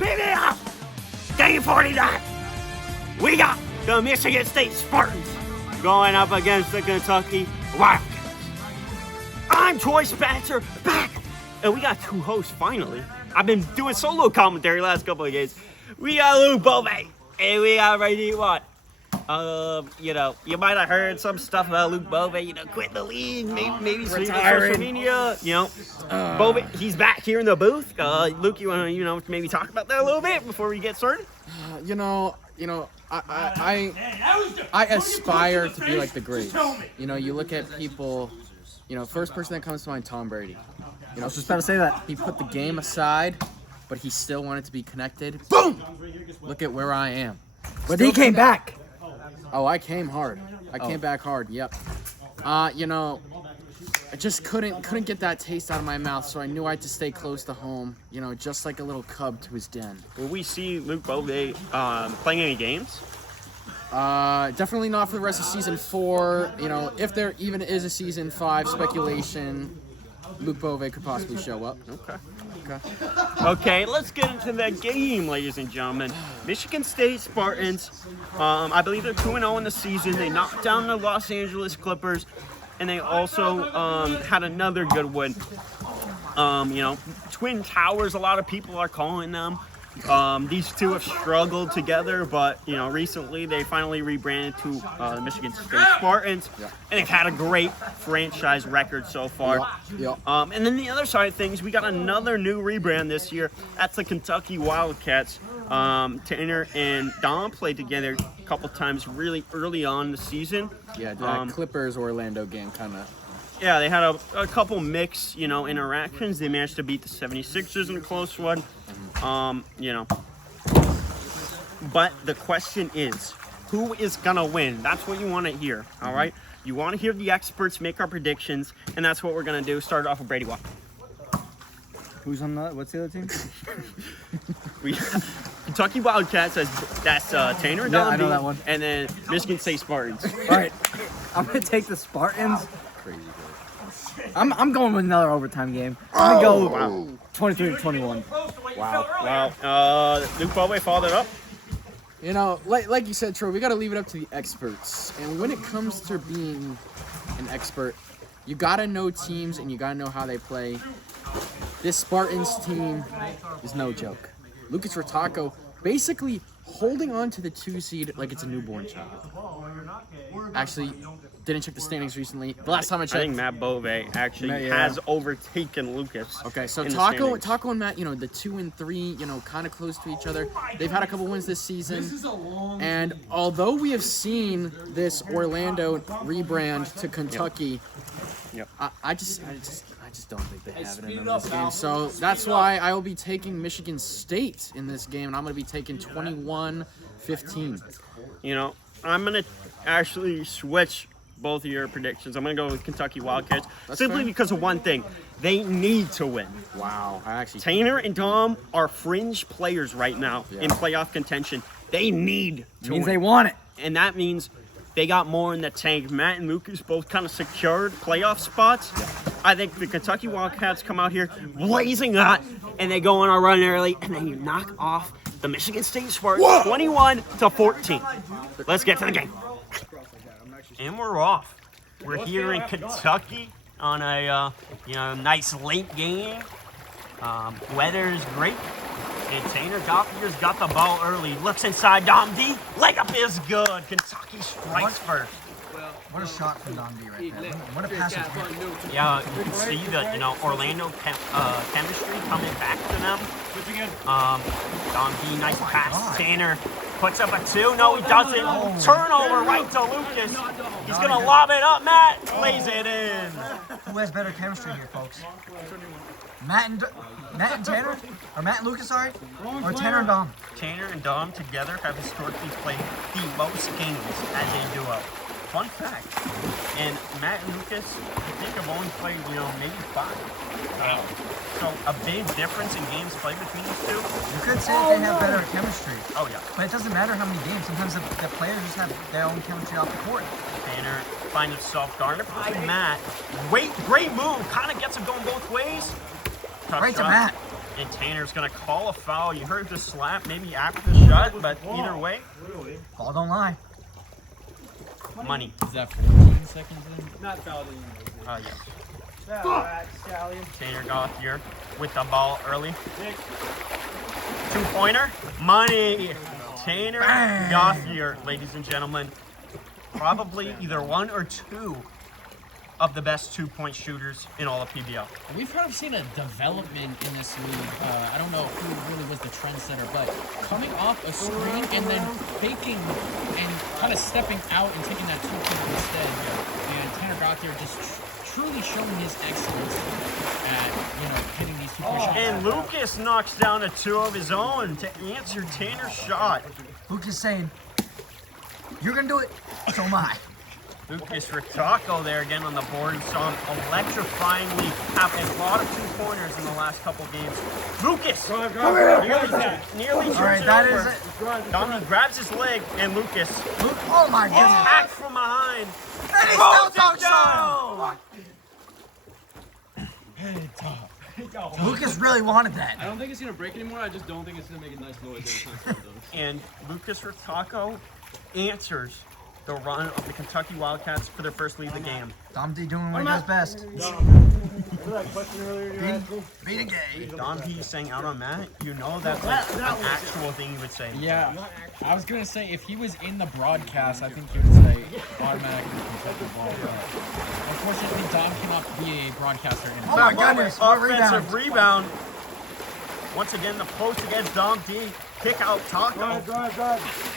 Beat me up! Game 49! We got the Michigan State Spartans going up against the Kentucky Wildcats. I'm Troy Spencer, back! And we got two hosts finally. I've been doing solo commentary last couple of days. We got Luke Bove, and we got Braedy. What? You might have heard some stuff about Luke Bove, quit the league, maybe social media, Bove, he's back here in the booth. Luke, you want to, maybe talk about that a little bit before we get started? I aspire to be like the greats. You look at people, first person that comes to mind, Tom Braedy. I was just about to say that. He put the game aside, but he still wanted to be connected. Boom! Look at where I am. But he came back. Oh, I came hard. I came back hard. Yep. I just couldn't get that taste out of my mouth, so I knew I had to stay close to home. Just like a little cub to his den. Will we see Luke Bove playing any games? Definitely not for the rest of season 4. If there even is a season 5, speculation, Luke Bove could possibly show up. Okay, let's get into that game, ladies and gentlemen. Michigan State Spartans, I believe they're 2-0 in the season. They knocked down the Los Angeles Clippers, and they also had another good win. Twin Towers, a lot of people are calling them. These two have struggled together, but recently they finally rebranded to the Michigan State Spartans, and they've had a great franchise record so far. And then the other side of things, we got another new rebrand this year. That's the Kentucky Wildcats. Tanner and Dom played together a couple times really early on in the season. Yeah, that Clippers-Orlando game kind of. Yeah, they had a couple mixed, interactions. They managed to beat the 76ers in a close one. But the question is, who is going to win? That's what you want to hear, all right? You want to hear the experts make our predictions, and that's what we're going to do. Start off with Braedy. Who's on that? What's the other team? We Kentucky Wildcats, that's Tanner and Dom, I know that one. And then Michigan State Spartans. All right, I'm going to take the Spartans. Crazy good. I'm going with another overtime game. I'm going to go 23-21. Wow. Luke Bove followed it up. Like you said, Troy, we got to leave it up to the experts. And when it comes to being an expert, you got to know teams and you got to know how they play. This Spartans team is no joke. Lukas Ritacco basically holding on to the 2 seed like it's a newborn child. Actually, didn't check the standings recently. The last time I checked, I think Matt Bove actually has overtaken Lukas. Okay, so Taco and Matt, the 2 and 3, kind of close to each other. They've had a couple wins this season. And although we have seen this Orlando rebrand to Kentucky, I just don't think they have it in them this game. So that's why I will be taking Michigan State in this game, and I'm going to be taking 21-15. I'm going to actually switch both of your predictions. I'm going to go with Kentucky Wildcats simply because of one thing. They need to win. Wow. Tanner and Dom are fringe players right now in playoff contention. They need to win. They want it. And that means they got more in the tank. Matt and Lukas both kind of secured playoff spots. I think the Kentucky Wildcats come out here blazing hot, and they go on a run early, and then you knock off the Michigan State Spartans 21-14. Let's get to the game. And we're off. We're here in Kentucky on a nice late game. Weather is great. And Tanner Gauthier's got the ball early. Looks inside Dom D. Leg up is good. Kentucky strikes first. What a shot from Dom D right there. What a pass. Yeah, you can see the Orlando chemistry coming back to them. Dom D, nice pass. Tanner puts up a 2. No, he doesn't. Turnover right to Lukas. He's going to lob it up. Matt lays it in. Who has better chemistry here, folks? Matt and Tanner? Or Matt and Lukas, sorry? Or Tanner and Dom? Tanner and Dom together have historically played the most games as a duo. Fun fact. And Matt and Lukas, I think, have only played, maybe 5. So a big difference in games played between these two. You could say they have better chemistry. Oh, yeah. But it doesn't matter how many games. Sometimes the players just have their own chemistry off the court. Tanner finds himself guarded by Matt. Great move. Kind of gets it going both ways. Tough right shot. to Matt. And Tanner's going to call a foul. You heard the slap, maybe after the shot, but either way. Ball don't lie. Money. Is that 14 seconds in? Not fouled anymore. Yes. Tanner Gauthier with the ball early. 2-pointer. Money. Tanner Gauthier, ladies and gentlemen. Probably either one or two of the best 2-point shooters in all of PBL. We've kind of seen a development in this league. I don't know who really was the trendsetter, but coming off a screen and then faking and kind of stepping out and taking that 2-point instead. And Tanner Gauthier just truly showing his excellence at, hitting these 2-point shots. And Lukas knocks down a 2 of his own to answer Tanner's shot. Lukas saying, "You're gonna do it, so am I." Lukas Ritacco there again on the board. Saw him electrifyingly have a lot of 2-pointers in the last couple games. Lukas nearly turns All right, it that over. is it. Dominic grabs his leg, and Lukas Oh my goodness. hacked from behind. And he Throws still it down. down. Lukas really wanted that. I don't think it's gonna break anymore. I just don't think it's gonna make a nice noise every time it does. And Lukas Ritacco answers the run of the Kentucky Wildcats for their first lead of the game. Dom D doing what he does best. Question earlier, Being gay. Don P saying out on Matt, that's like an actual thing you would say. Yeah, I was going to say, if he was in the broadcast, I think he would say automatically Kentucky ball. But unfortunately, Dom cannot be a broadcaster Oh my goodness. What rebound. Offensive rebound. Once again, the post against Dom D. Kick out Taco.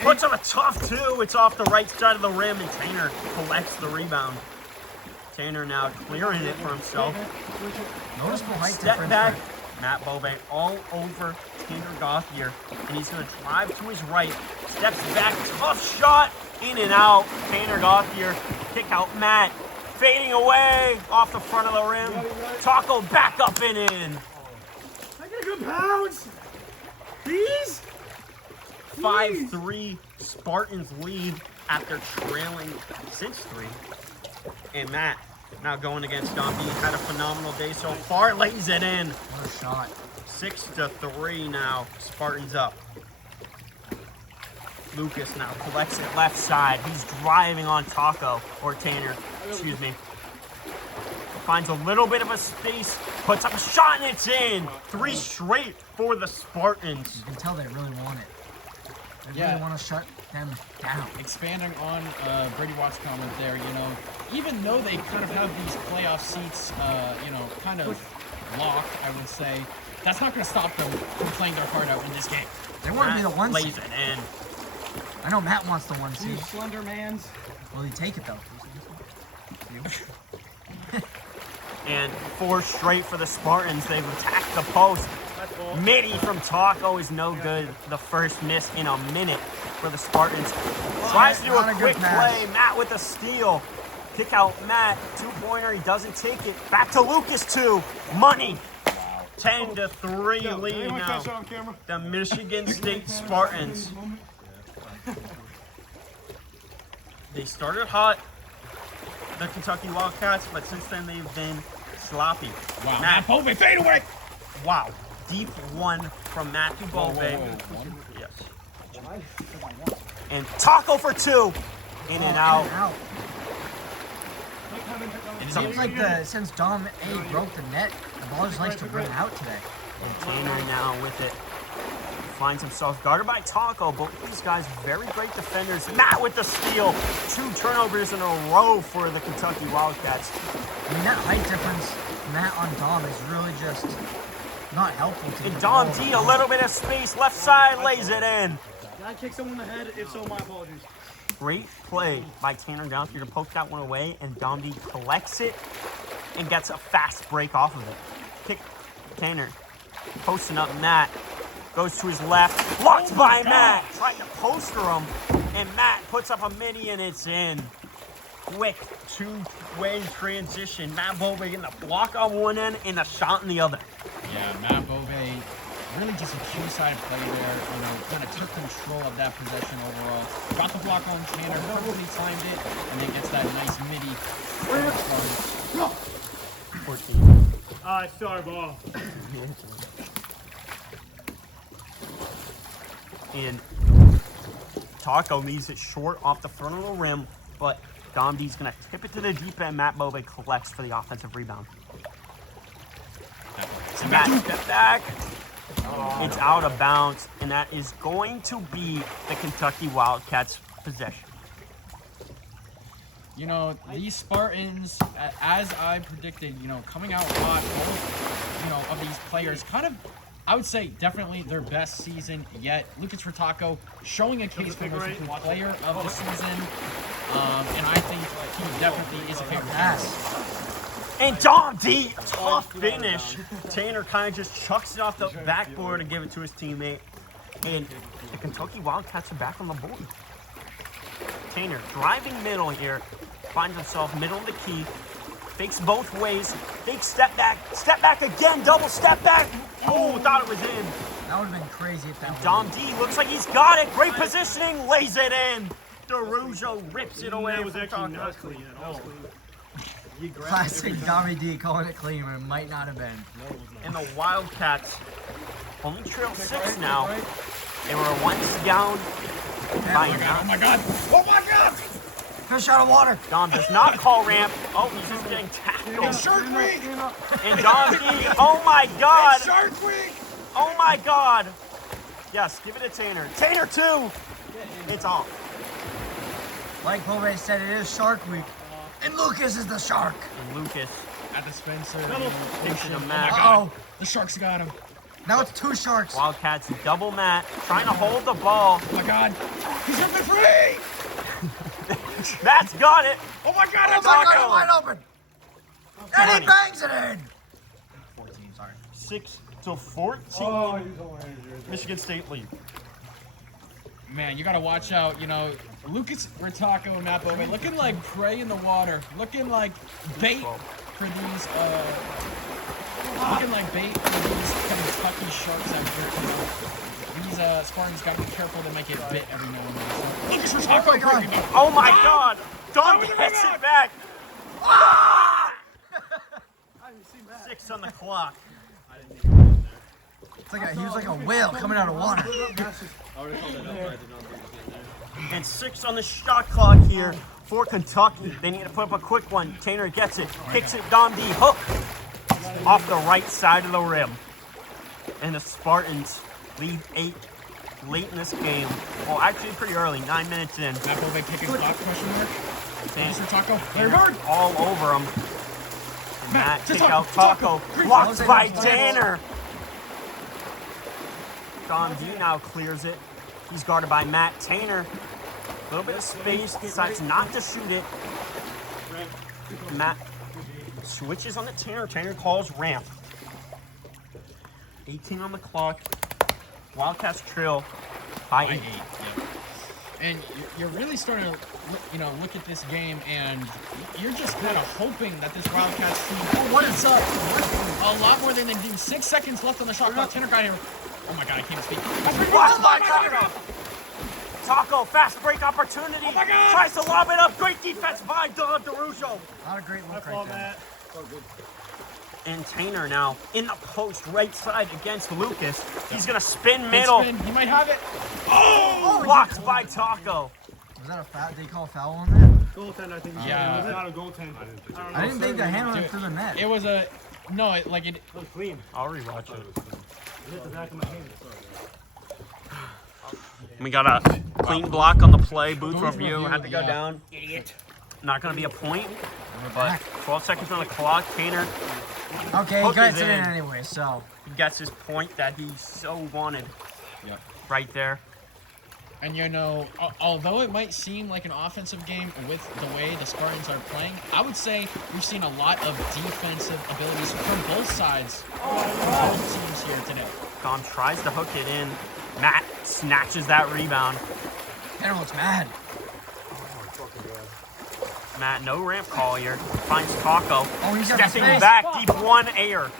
Puts up a tough 2. It's off the right side of the rim, and Tanner collects the rebound. Tanner now clearing it for himself. Noticeable height Step difference. back. Matt Bove all over Tanner Gauthier, and he's going to drive to his right. Steps back. Tough shot. In and out. Tanner Gauthier. Kick out Matt. Fading away off the front of the rim. Taco back up and in. I got a good pounds. Please. 5-3 Spartans lead after trailing 6-3. And Matt now going against Don B. Had a phenomenal day so far. Lays it in. What a shot. 6-3 now. Spartans up. Lukas now collects it left side. He's driving on Taco, or Tanner, excuse me. Finds a little bit of a space, puts up a shot, and it's in. 3 straight for the Spartans. You can tell they really want it. They Yeah. really want to shut them down. Expanding on Braedy Watt's comment there, even though they kind of have these playoff seats, kind of locked, I would say, that's not going to stop them from playing their heart out in this game. They want to be the Matt one lays seed. it in. I know Matt wants the 1 You seed. slender mans. Will he take it though? And 4 straight for the Spartans. They've attacked the post. Midi from Taco is no good. The first miss in a minute for the Spartans. Tries to do Not a a quick good pass. play. Matt with a steal. Kick out Matt. 2-pointer. He doesn't take it. Back to Lukas 2. Money. 10-3 lead now. The Michigan State Spartans. They started hot, the Kentucky Wildcats, but since then they've been sloppy. Wow, Matt Bove, fade away! Wow. Deep 1 from Matthew Bove. Yes. And Taco for 2. In and out. It seems like since Dom A broke the net, the ball just likes to run out today. And Tanner now with it. Finds himself guarded by Taco. Both of these guys very great defenders. Matt with the steal. 2 turnovers in a row for the Kentucky Wildcats. I mean, that height difference, Matt on Dom, is really just not helpful to And the Don ball. D, a little bit of space. Left side, lays it in. Did I kick someone in the head? If so, my apologies. Great play by Tanner Gauthier to poke that one away, and Dom D collects it and gets a fast break off of it. Kick Tanner. Posting up Matt. Goes to his left. Blocked by Matt. Tried to poster him, and Matt puts up a midi, and it's in. Quick 2-way transition. Matt Bove getting the block on one end and the shot on the other. Yeah, Matt Bove, really just a two-side play there, kind of took control of that possession overall. Got the block on Tanner, perfectly timed it, and then gets that nice midi. 14. Sorry, ball. And Taco leaves it short off the front of the rim, but Dom D's going to tip it to the deep end. Matt Bove collects for the offensive rebound. So Matt, step back. It's out of bounds, and that is going to be the Kentucky Wildcats' possession. You know, these Spartans, as I predicted, you know, coming out hot, both, you know, of these players, kind of, I would say, definitely their best season yet. Lukas Ritacco showing a case for most improved player of the season, and I think he definitely is a favorite pass. And Dom D, tough finish. Tanner kind of just chucks it off the backboard and give it to his teammate. And the Kentucky Wildcats are back on the board. Tanner driving middle here, finds himself middle of the key, fakes both ways, fake step back again, double step back. Oh, thought it was in. That would have been crazy if that was Dom D looks like he's got it. Great positioning, lays it in. D'Araujo rips it away. That was actually not clean at all. classic Dommy D calling it clean when it might not have been. And the Wildcats only trail 6 now. They were once down by 9. Oh my God! Oh my God! Fish out of water. Dom does not call ramp. Oh, he's just getting tackled. Shark Week! And Dom D, oh my God! Shark Week! Oh my God! Yes, give it to Tanner. Tanner 2! It's off. Like Bove said, it is Shark Week. And Lucas is the shark. And Lucas At the Spencer. takes it to Oh my Matt. God! The Sharks got him. Now it's 2 sharks. Wildcats double Matt, trying to hold the ball. Oh my God! He's ripping free! Matt's got it. Oh my God! Oh It's my God, Taco. wide open. And he bangs it in. 14, sorry. 6-14. Oh, he's hilarious. Michigan State lead. Man, you gotta watch out. You know, Lukas Ritacco and Matt Bove looking like prey in the water, looking like bait for these. Looking like bait for these Kentucky Sharks out here. You know, these Spartans gotta be careful; they might get bit every now and then. So, Lukas Ritacco, my God. Oh my God! Dom gets it back. Ah! 6 on the clock. It's like he was like a whale coming out of water. And 6 on the shot clock here for Kentucky. They need to put up a quick one. Tanner gets it, kicks it, Dom D, hook off the right side of the rim. And the Spartans lead 8 late in this game. Well, actually pretty early, 9 minutes in. Matt Bove kicking clock, question mark. Lukas Ritacco, player Tanner guard. all over him. And Matt kick out Taco. Taco. Blocked by Tanner. Dom D now clears it. He's guarded by Matt. Tanner, a little bit of space, decides not to shoot it. Matt switches on the Tanner. Tanner calls ramp. 18 on the clock. Wildcats trail by 8. And you're really starting to, look at this game, and you're just kind of hoping that this Wildcats team is up a lot more than they do. 6 seconds left on the shot clock. Tanner got here. Oh my God, I can't speak. Blocked by Taco. Taco, fast break opportunity. Tries to lob it up. Great defense by D'Araujo. Not a great look right there. And Tanner now in the post right side against Lucas. He's going to spin middle. He might have it. Oh, blocked by Taco. Was that a foul? Did they call a foul on that? Goaltend, I think. Yeah. It was not a goaltend. I didn't think the hand went through the net. It was a, no, it It was clean. I'll rewatch it. It hit the back of my hand. We got a clean block on the play. Booth review had to go down. Idiot. Not going to be a point, but 12 seconds on the clock. Tanner, Okay, he Hook gets is it in in. anyway, so. he gets his point that he so wanted. Yep. Right there. And although it might seem like an offensive game with the way the Spartans are playing, I would say we've seen a lot of defensive abilities from both sides, both teams here today. Dom tries to hook it in. Matt snatches that rebound. Tanner looks mad. Matt, no ramp call here. Finds Taco. Oh, he's got the Stepping space. back, deep 1 air.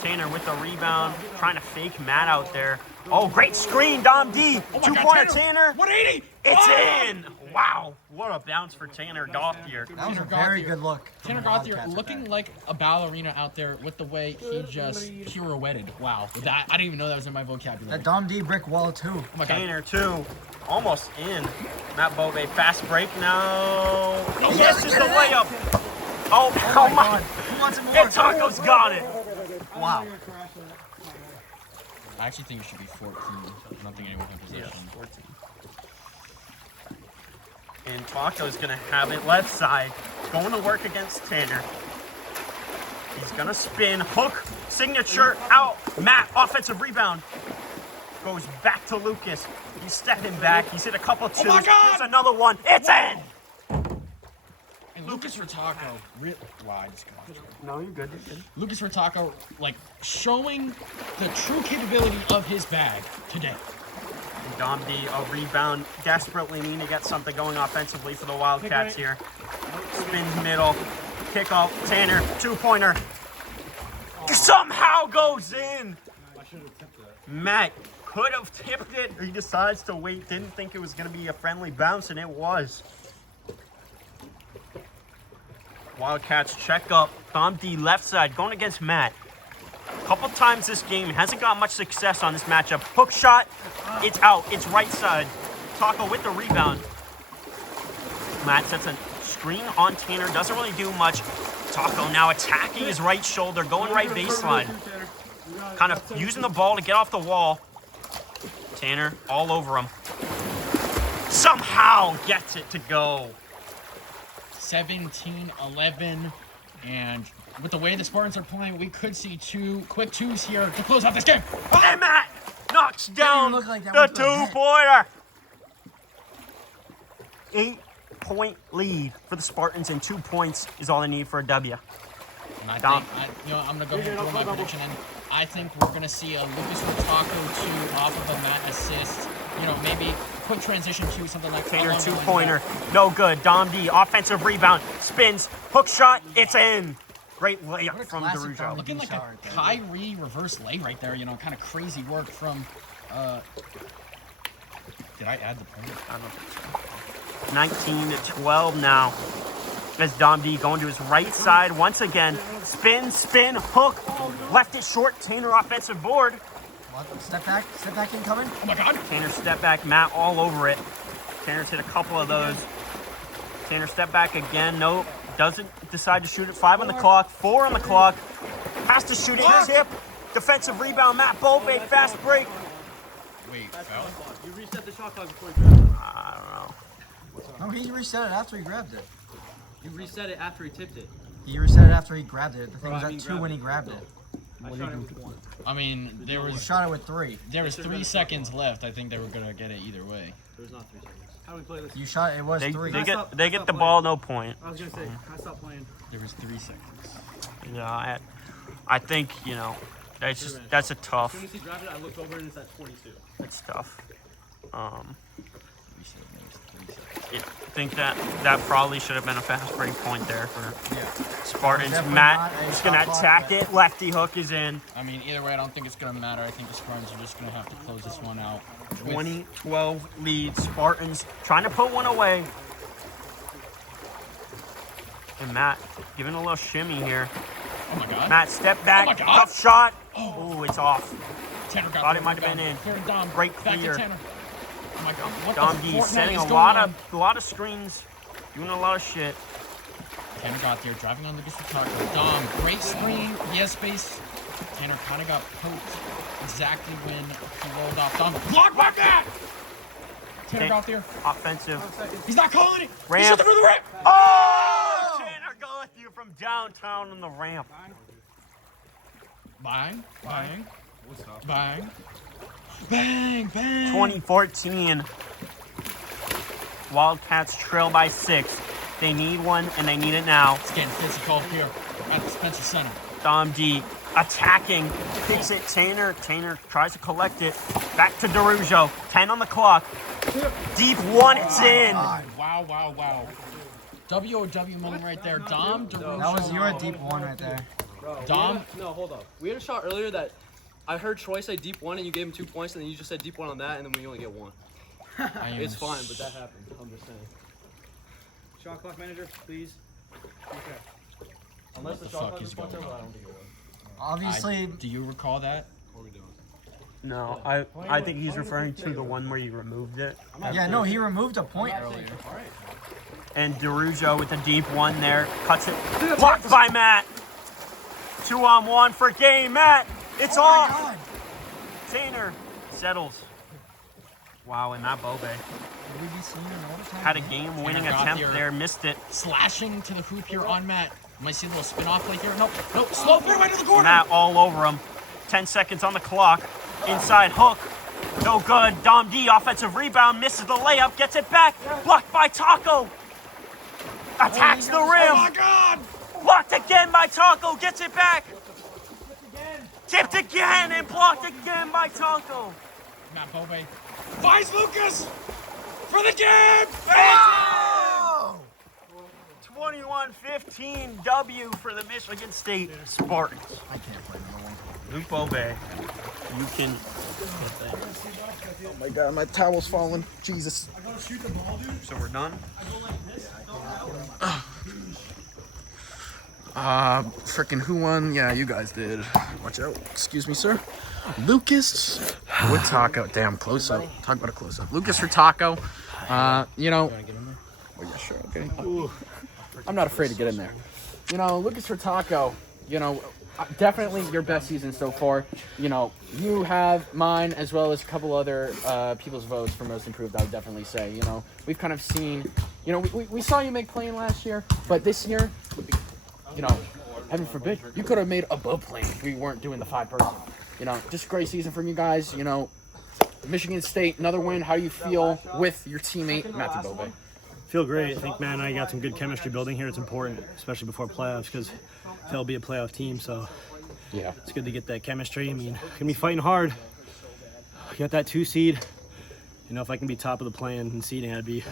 Tanner with the rebound, trying to fake Matt out there. Oh, great screen, Dom D. Oh my God, Two-pointer, Tanner. Tanner. 180. It's Oh! in. Wow, what a bounce for Tanner Gauthier. That was a Tanner very Gauthier. good look. from Tanner the Gauthier Wildcats with looking that. like a ballerina out there with the way he just pirouetted. Wow. That, I didn't even know that was in my vocabulary. That Dom D brick wall too. Oh my God. Tanner, too. Almost in. Matt Bove, fast break now. He He misses doesn't the get it in. layup. Oh my. God. Who wants it more? And Taco's got it. Wow. I actually think it should be 14. I don't think anyone has possession. 14. And Taco's going to have it left side. Going to work against Tanner. He's going to spin. Hook. Signature out. Matt, offensive rebound. Goes back to Lukas. He's stepping back. He's hit a couple twos. my God! There's another one. It's in. And Lukas Ritacco, wow, I just got off track. No, you're good. You're good. Lukas Ritacco, like, showing the true capability of his bag today. And Dom D, a rebound. Desperately need to get something going offensively for the Wildcats here. Spins middle. Kickoff. Tanner, two-pointer. Somehow goes in. Matt could have tipped it, or he decides to wait. Didn't think it was going to be a friendly bounce, and it was. Wildcats check up. Dom D left side going against Matt. A couple times this game, hasn't got much success on this matchup. Hook shot, it's out. It's right side. Taco with the rebound. Matt sets a screen on Tanner, doesn't really do much. Taco now attacking his right shoulder, going right baseline. Kind of using the ball to get off the wall. Tanner all over him. Somehow gets it to go. 17-11, and with the way the Spartans are playing, we could see two quick twos here to close out this game. And Matt knocks down look like that the went to the net. two-pointer. 8-point lead for the Spartans, and 2 points is all they need for a W. And I Dom. think, I'm going to go ahead and throw my prediction in. I think we're going to see a Lukas Ritacco 2 off of a Matt assist. Maybe quick transition to something like Tanner, along the lines of two-pointer. that. No good. Dom D, offensive rebound. Spins. Hook shot. It's in. Great layup What a from classic D'Araujo. Dom D. Looking like shot a right there. Kyrie reverse lay right there. Kind of crazy work from. Did I add the point? I don't think so. 19-12 now. As Dom D going to his right side once again. Spin, hook. Left it short. Tanner offensive board. What? Step back incoming. Oh my God! Tanner step back, Matt all over it. Tanner's hit a couple of those. Tanner step back again, nope. Doesn't decide to shoot it. 5 on the clock, 4 on the clock. Has to shoot it, his hip. Defensive rebound, Matt Bove, fast break. Wait, foul? You reset the shot clock before you grab it. I don't know. No, he reset it after he grabbed it. You reset it after he tipped it. He reset it after he grabbed it. The thing Bro, was I at mean 2 grab when it. he grabbed it. I shot it with 1. I mean, there He was shot it with 3. 3 seconds left. I think they were gonna get it either way. There's not 3 seconds. How do we play this? You shot it was They 3. get the ball, no point. I was gonna say, I stopped playing. There was 3 seconds. Yeah, I think, that's a As tough. soon as he grabbed it, I looked over and it's at 22. It's tough. 3 seconds. I think that probably should have been a fast break point there for Yeah. Spartans. Definitely Matt not a is gonna shot clock, attack but- it. Lefty hook is in. I mean, either way, I don't think it's gonna matter. I think the Spartans are just gonna have to close this one out. with- 20-12 lead. Spartans trying to put one away. And Matt giving a little shimmy here. Oh my God! Matt, step back. Oh my God. Tough shot. Oh, it's off. Tanner got Thought there, it might have rebound. been in. Cleared Dom. Great Back clear. to Tanner. Oh my God! What Dom the D Fortnite setting is a going lot of screens, doing a lot of shit. Tanner got there, driving on Lukas Ritacco. Dom, great screen. He has space. Tanner kind of got poked exactly when he rolled off. Dom, block by that! Tanner got there. Offensive. He's not calling it. Ramp. He shot through the ramp. Oh! Tanner Gauthier from downtown on the ramp. Bang, bang, bang, bang, bang. 2014. Wildcats trail by 6. They need one, and they need it now. It's getting physical here at the Spencer Center. Dom D attacking, kicks it. Tanner tries to collect it. Back to D'Araujo. 10 on the clock. Deep one, it's in. Wow, wow, wow. WOW moment right there. Dom, D'Araujo. That was your deep one right there. Dom. No, hold up. We had a shot earlier that I heard Troy say deep 1 and you gave him 2 points, and then you just said deep 1 on that, and then we only get 1. It's fine, but that happened. I'm just saying. Shot clock manager, please. Okay. Unless the shot clock is fucked up, I don't think it was. Obviously, Do you recall that? What are we doing? No, I think he's referring to the one where you removed it. yeah, no, he removed a point earlier. And D'Araujo with the deep one there. Cuts it. Blocked by Matt. 2-on-1 for game, Matt. It's off. God. Tanner settles. Wow, and Matt Bove Will we be seeing an overtime? had a game-winning Tanner attempt Gauthier. there, missed it. Slashing to the hoop here on Matt. Might see a little spin-off play here. Nope. Slow fadeaway to the corner. Matt all over him. 10 seconds on the clock. Inside hook. No good. Dom D, offensive rebound, misses the layup, gets it back. Blocked by Taco. Attacks the rim. Oh my God! Blocked again by Taco, gets it back. Tipped again and blocked again by Taco. Matt Bove finds Lukas for the game. Oh! 21-15 W for the Michigan State Spartans. I can't play number 1. Luke Bove, you can. Oh my God, my towel's falling. Jesus. So we're done. Frickin' who won? Yeah, you guys did. Watch out. Excuse me, sir. Lukas Ritacco. Damn, close up. Talk about a close up. Lukas Ritacco. You know. Oh yeah, sure. Okay. I'm not afraid to get in there. You know, Lukas Ritacco, you know, definitely your best season so far. You know, you have mine as well as a couple other people's votes for most improved, I would definitely say. You know, we've kind of seen, you know, we saw you make play-in last year, but this year, you know, heaven forbid, you could have made above play if we weren't doing the 5-person. You know, just a great season from you guys. You know, Michigan State, another win. How do you feel with your teammate, Matthew Bove? Feel great. I think Matt and I got some good chemistry building here. It's important, especially before playoffs, because they'll be a playoff team. So Yeah. it's good to get that chemistry. I mean, gonna be fighting hard. Got that 2 seed. You know, if I can be top of the play in seeding, that'd be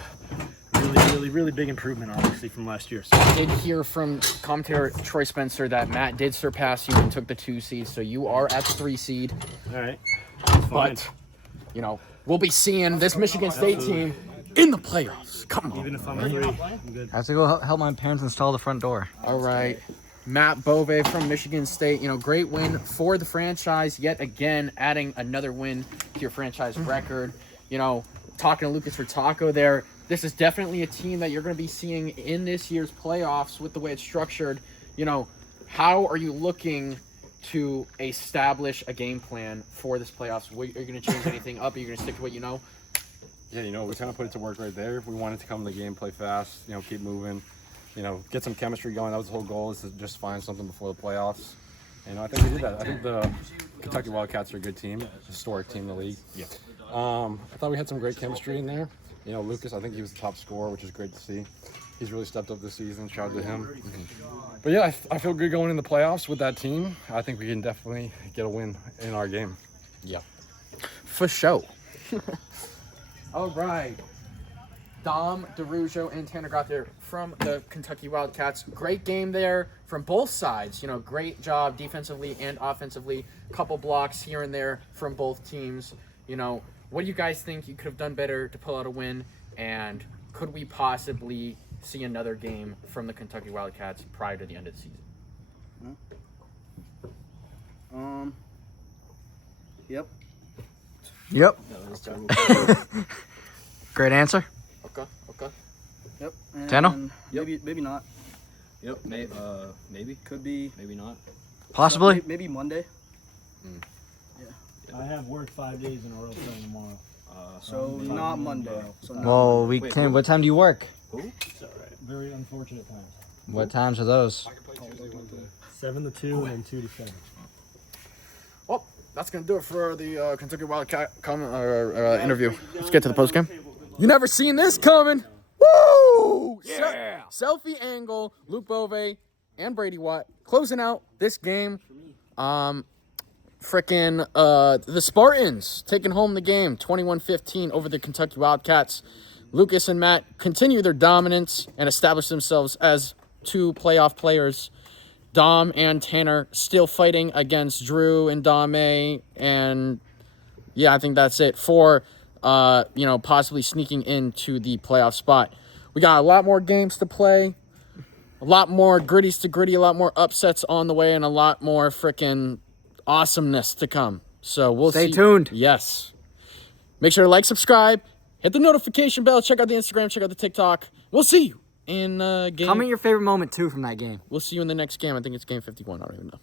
really big improvement, obviously, from last year. So. I did hear from commentator Troy Spencer that Matt did surpass you and took the 2 seed, so you are at the 3 seed. All right. Fine. But, you know, we'll be seeing this Michigan State team in the playoffs. Come on. Even if I'm a 3, I'm good. I have to go help my parents install the front door. All right. Matt Bove from Michigan State, you know, great win for the franchise. Yet again, adding another win to your franchise record. You know, talking to Lukas Ritacco there, this is definitely a team that you're going to be seeing in this year's playoffs with the way it's structured. You know, how are you looking to establish a game plan for this playoffs? Are you going to change anything up? Are you going to stick to what you know? Yeah, you know, we kind of put it to work right there. We wanted to come in the game, play fast, you know, keep moving, you know, get some chemistry going. That was the whole goal, is to just find something before the playoffs. And I think we did that. I think the Kentucky Wildcats are a good team, historic team in the league. Yeah. I thought we had some great chemistry in there. You know, Lukas, I think he was the top scorer, which is great to see. He's really stepped up this season. Shout out to him. But yeah, I feel good going in the playoffs with that team. I think we can definitely get a win in our game. Yeah. For sure. All right. Dom, D'Araujo, and Tanner Gauthier from the Kentucky Wildcats. Great game there from both sides. You know, great job defensively and offensively. Couple blocks here and there from both teams. You know, what do you guys think you could have done better to pull out a win? And could we possibly see another game from the Kentucky Wildcats prior to the end of the season? Yep. Yep. Great answer. Okay. Yep. And Tano? Maybe not. Yep, maybe. Could be. Maybe not. Possibly. Maybe Monday. I have work 5 days in a row starting tomorrow. So not Monday. So not Well, we can. What time do you work? It's all right. Very unfortunate times. What times are those? 7 to 2 and 2 to 7. Well, that's going to do it for the Kentucky Wildcat interview. Let's get to the postgame. You never seen this coming. Woo! Yeah! Selfie angle, Luke Bove and Braedy Watt closing out this game. The Spartans taking home the game 21-15 over the Kentucky Wildcats. Lukas and Matt continue their dominance and establish themselves as 2 playoff players. Dom and Tanner still fighting against Drew and Dame, and yeah, I think that's it for possibly sneaking into the playoff spot. We got a lot more games to play, a lot more gritties to gritty, a lot more upsets on the way, and a lot more freaking awesomeness to come. So we'll Stay see. tuned. Yes. Make sure to like, subscribe, hit the notification bell, check out the Instagram, check out the TikTok. We'll see you in game. Comment your favorite moment too from that game. We'll see you in the next game. I think it's game 51. I don't even know.